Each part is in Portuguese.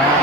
นะ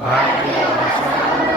Vai. Deus,